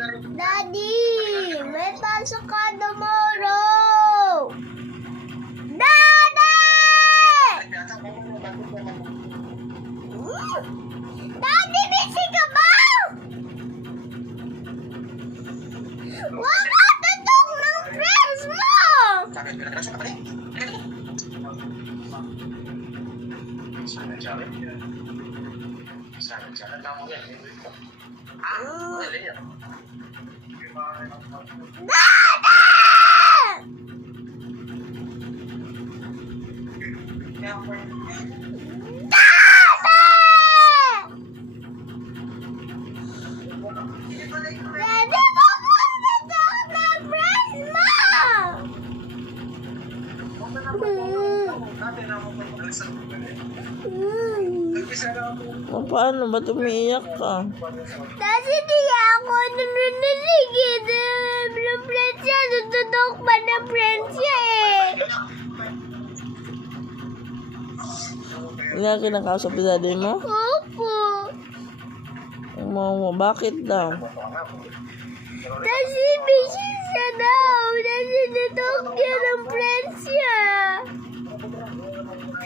Daddy, may pasok ka tomorrow. Daddy! Daddy, busy ka ba? Huwag ka tutok ng friends mo! Daddy, huwag ka tutok ng friends mo! Paano ba umiiyak ka? Kasi di ako narinig ng friends niya. Tututok pa ng friends niya eh. Hindi ka kinakausap ni daddy mo? Opo. Bakit daw? Kasi busy siya daw. Kasi tututok niya ng friends niya.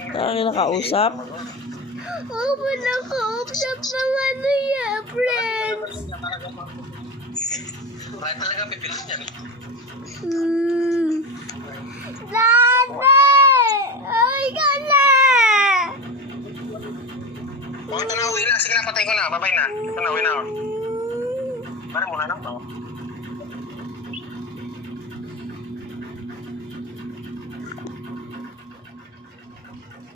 Hindi ka kinakausap? Opo, nakausap ng ano niya, friends. Bakit talaga pipilis niya? Daddy! Ay ka na! Ito na, uwi na. Sige na, patay ko na. Babay na. Ito na, uwi na. Parang muna na.